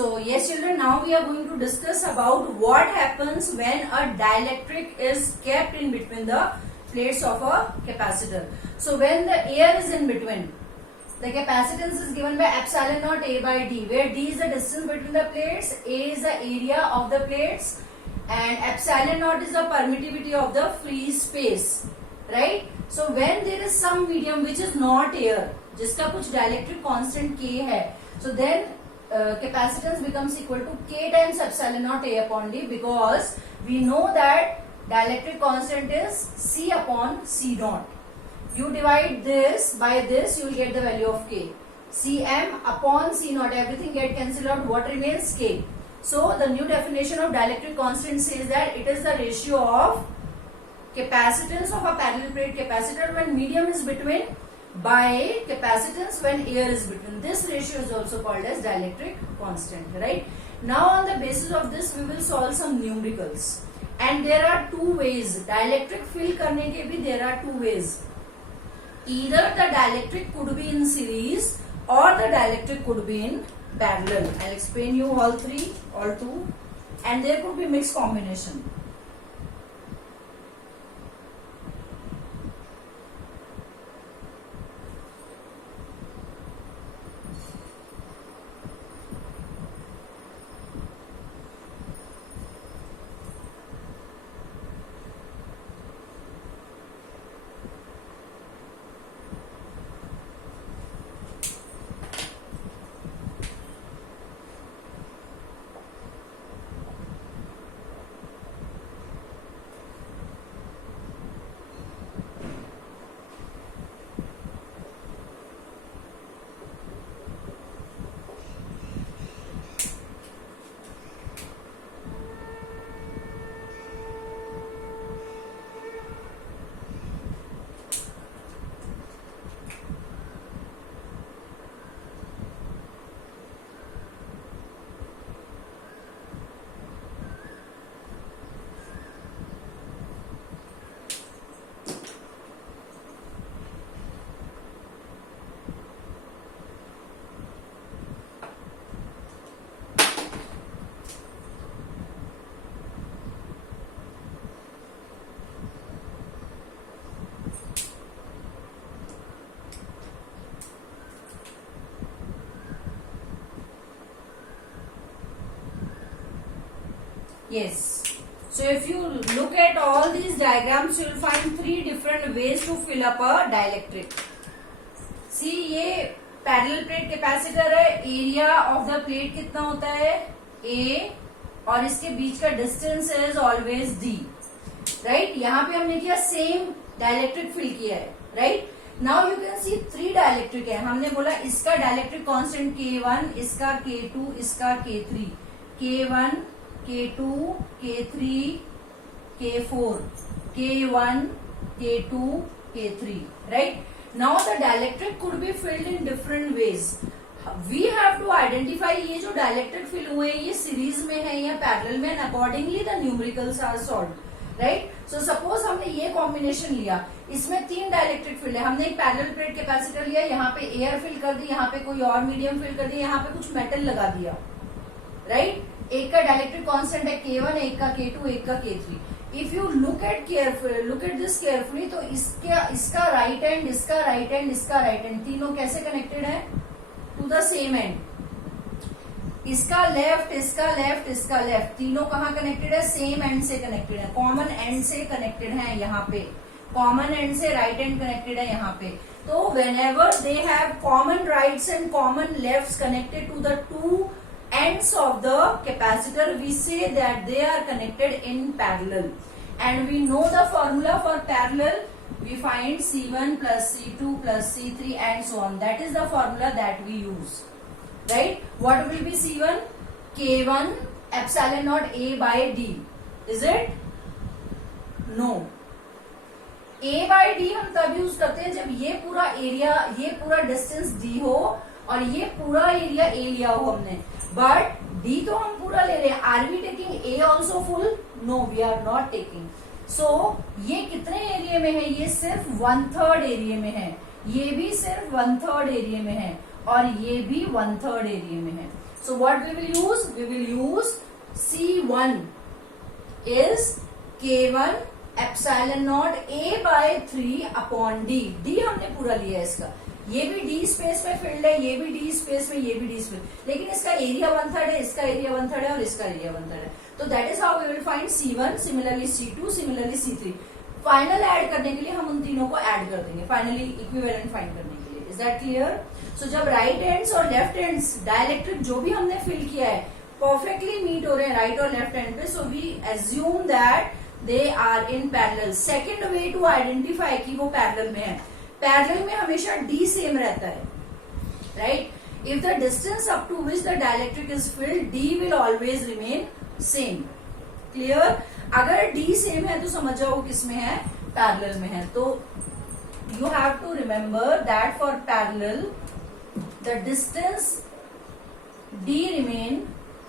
So yes children, now we are going to discuss about what happens when a dielectric is kept in between the plates of a capacitor. So when the air is in between, the capacitance is given by epsilon naught A by D, where D is the distance between the plates, A is the area of the plates, and epsilon naught is the permittivity of the free space, right? So when there is some medium which is not air, जिसका कुछ dielectric constant K है, so then capacitance becomes equal to K times epsilon naught A upon D, because we know that dielectric constant is C upon C naught. You divide this by this, you will get the value of K. Cm upon C naught, everything get cancelled out. What remains? K. So the new definition of dielectric constant says that it is the ratio of capacitance of a parallel plate capacitor when medium is between by capacitance when air is between. This ratio is also called as dielectric constant, right? Now on the basis of this we will solve some numericals, and there are two ways. Dielectric fill करने के भी there are two ways. Either the dielectric could be in series or the dielectric could be in parallel. I'll explain you all three, all two, and there could be mixed combination. Yes. So if you look at all these diagrams, you will find three different ways to fill up a dielectric. See, ये parallel plate capacitor है. Area of the plate कितना होता है? A, और इसके बीच का distance is always D. Right? यहाँ पे हमने किया same dielectric fill किया है. Right? Now you can see three dielectric है. हमने बोला इसका dielectric constant K1, इसका K2, इसका K3. K1, K2, K3, K4, K1, K2, K3, right? Now the dielectric could be filled in different ways. We have to identify ये जो dielectric fill हुए ये series में है या parallel में, and accordingly the numericals are solved, right? So suppose हमने ये combination लिया, इसमें तीन dielectric fill है. हमने एक parallel plate capacitor लिया, यहाँ पे air fill कर दी, यहाँ पे कोई और medium fill कर दी, यहाँ पे कुछ metal लगा दिया, right? एक का डायलेक्ट्रिक कांस्टेंट है K1, एक का K2, एक का K3. If you look at this carefully, तो इसका राइट एंड, इसका राइट एंड, इसका राइट एंड, तीनों कैसे कनेक्टेड है? To the same end. इसका लेफ्ट, इसका लेफ्ट, इसका लेफ्ट, तीनों कहाँ कनेक्टेड है? सेम एंड से कनेक्टेड है, कॉमन एंड से कनेक्टेड है. यहाँ पे कॉमन एंड से राइट एंड कनेक्टेड है यहाँ पे. तो whenever they have common rights and common lefts connected to the two ends of the capacitor, we say that they are connected in parallel, and we know the formula for parallel. We find C1 plus C2 plus C3 and so on. That is the formula that we use, right? What will be C1? K1 epsilon naught A by D. Is it? No. A by D हम तब use करते हैं जब ये पूरा area, ये पूरा distance D हो और ये पूरा एरिया A लिया हो हमने. बट D तो हम पूरा ले रहे हैं. Are we taking A also full? No, we are not taking. So ये कितने एरिया में है? ये सिर्फ 1/3 एरिया में है, ये भी सिर्फ 1/3 एरिया में है, और ये भी 1/3 एरिया में है. So what we will use? We will use C1 is K1 epsilon naught A by 3 upon D. D हमने पूरा लिया है इसका, ये भी D स्पेस में फील्ड है, ये भी D स्पेस में, ये भी D स्पेस, लेकिन इसका एरिया 1/3 है, इसका एरिया 1/3 है और इसका एरिया 1/3 है. तो that is how we will find C1, similarly C2, similarly C3. Final add करने के लिए हम उन तीनों को ऐड कर देंगे, फाइनली इक्विवेलेंट फाइंड करने के लिए. Is that clear? सो जब राइट एंड्स और लेफ्ट एंड्स डाइलेक्ट्रिक जो भी हमने फिल किया है परफेक्टली मीट हो रहे हैं राइट और लेफ्ट एंड पे, so we assume that they are in parallel. Second way to identify कि वो पैरेलल में है, पैरेलल में हमेशा D सेम रहता है, right? If the distance up to which the dielectric is filled D will always remain same. Clear? अगर D same है तो समझ जाओ किसमें है, पैरेलल में है. तो you have to remember that for parallel the distance D remain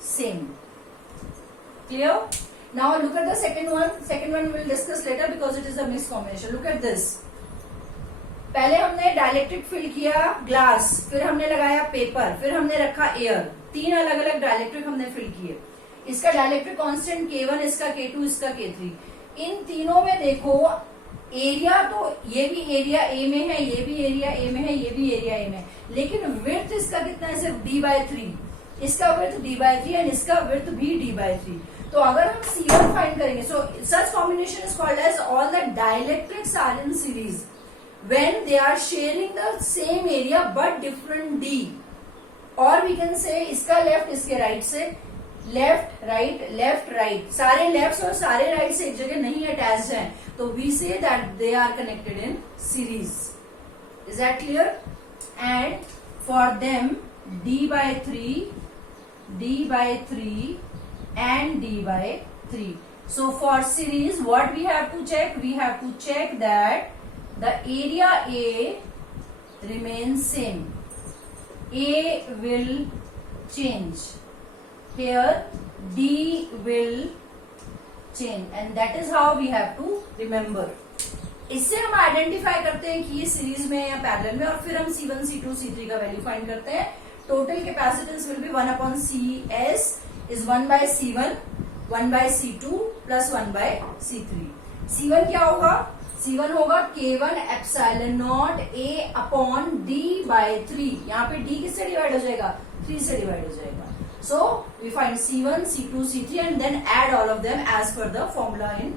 same. Clear? Now look at the second one. Second one we will discuss later because it is a mixed combination. Look at this. पहले हमने dielectric fill किया glass, फिर हमने लगाया paper, फिर हमने रखा air. 3 अलग अलग डाइलेक्ट्रिक हमने फिल किए. इसका डाइलेक्ट्रिक कांस्टेंट K1, इसका K2, इसका K3. इन तीनों में देखो एरिया, तो ये भी एरिया ए में है, ये भी एरिया ए में है, ये भी एरिया ए में है, लेकिन विड्थ इसका कितना है, सिर्फ D/3. इसका विड्थ D/3 एंड इसका विड्थ भी D/3. तो अगर हम C1 फाइंड करेंगे, so such combination is called as all the dielectrics are in series when they are sharing the same area but different D. और वी कैन से इसका left इसके right से, left right, सारे left और सारे right से एक जगह नहीं अटैच्ड हैं, तो we say that they are connected in series. Is that clear? And for them D/3 and D/3. So for series what we have to check? We have to check that the area A remains same. A will change. Here D will change and that is how we have to remember. इससे हम identify करते हैं कि ये series में है या parallel में, और फिर हम C1, C2, C3 का वैल्यू फाइंड करते हैं. Total capacitance will be 1/CS is 1/C1, 1/C2 plus 1/C3. C1 क्या होगा? C1 होगा K1 epsilon naught A upon D/3. यहाँ पे D किससे डिवाइड हो जाएगा? 3 से डिवाइड हो जाएगा. So we find C1, C2, C3 and then add all of them as per the formula in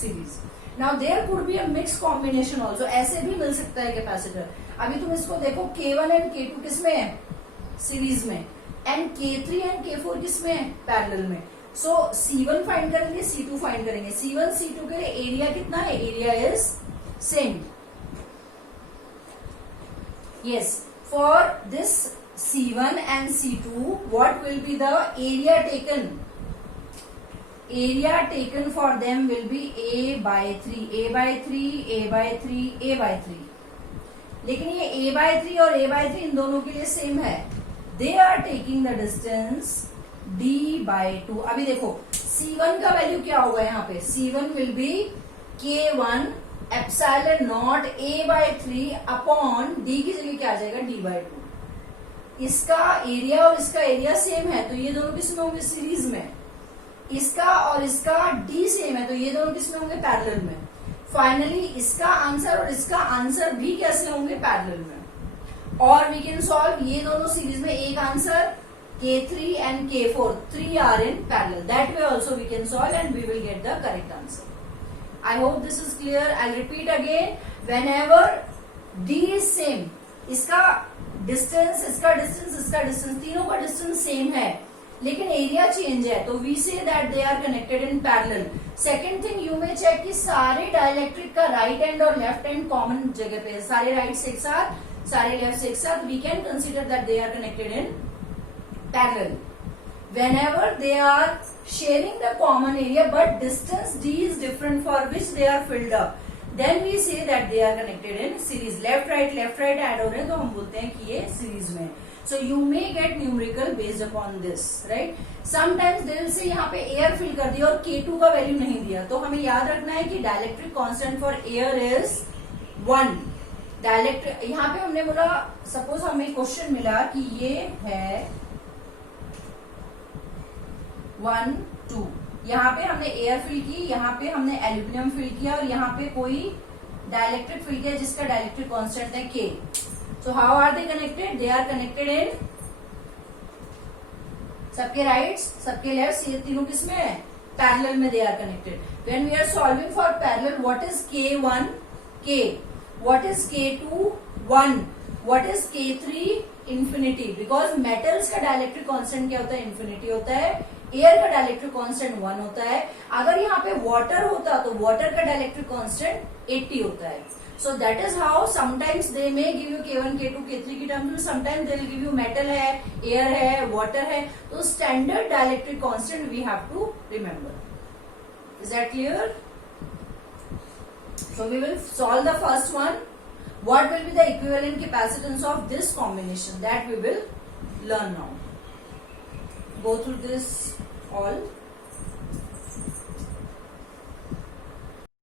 series. Now there could be a mixed combination also. ऐसे भी मिल सकता है कैपेसिटर. अभी तुम इसको देखो, K1 and K2 किसमें है? सीरीज में. एंड K3 एंड K4 किसमें है? पैरेलल में. सो C1 फाइंड करेंगे, C2 फाइंड करेंगे. C1, C2 के लिए एरिया कितना है? Area is same. Yes, for this C1 and C2, what will be the area taken? Area taken for them will be A/3, A/3, A/3, A/3. लेकिन ये A/3 और A/3 इन दोनों के लिए सेम है. They are taking the distance D/2. अभी देखो C1 का वैल्यू क्या होगा यहाँ पे? C1 will be K1 epsilon naught A/3 upon D की जगह क्या आ जाएगा? D/2. इसका एरिया और इसका एरिया सेम है, तो ये दोनों किसमें होंगे? सीरीज में. इसका और इसका D सेम है, तो ये दोनों किसमें होंगे? पैरेलल में. फाइनली इसका आंसर और इसका आंसर भी कैसे होंगे? पैरेलल में. और वी कैन सॉल्व ये दोनों सीरीज में. एक answer K3 and K4, 3 are in parallel. That way also we can solve and we will get the correct answer. I hope this is clear. I'll repeat again. Whenever D is same, इसका distance, इसका distance, इसका distance, तीनों का distance same है, लेकिन area change है, तो we say that they are connected in parallel. Second thing, you में चेक कि सारे डाइलेक्ट्रिक का राइट एंड और लेफ्ट एंड कॉमन जगह पे है. सारे राइट से एक साथ, सारे लेफ्ट से एक साथ. We can consider that they are connected in parallel. Whenever they are sharing the common area but distance D is different for which they are filled up, then we say that they are connected in series. left right add हो रहे हैं, तो हम बोलते हैं कि ये series में. So you may get numerical based upon this, right? Sometimes they will say यहाँ पे एयर फिल कर दिया और K2 का वैल्यू नहीं दिया, तो हमें याद रखना है कि dielectric constant for air is 1. Dielectric यहाँ पे हमने बोला, सपोज हमें क्वेश्चन मिला कि ये है 1 2। यहाँ पे हमने एयर फिल की, यहाँ पे हमने एल्यूमिनियम फिल किया और यहाँ पे कोई डाइलेक्ट्रिक फिल किया जिसका डाइलेक्ट्रिक कांस्टेंट है K। So how are they connected? They are connected in सबके राइट सबके लेफ्ट, ये तीनों किसमें है? पैरेलल में they are connected. When we are solving for parallel, what is K1 K, what is K2 1, what is K3 infinity, because metals का dielectric constant क्या होता है? इंफिनिटी होता है। एयर का डाइलेक्ट्रिक कांस्टेंट 1 होता है। अगर यहाँ पे वाटर होता तो वाटर का डाइलेक्ट्रिक कांस्टेंट 80 होता है। So that is how sometimes they may give you K1 K2 K3 की टर्म्स में, sometimes they will give you metal है, एयर है, वाटर है। तो standard dielectric constant we have to remember. Is that clear? So we will solve the first one. What will be the equivalent capacitance of this combination? That we will learn now. Go through this all.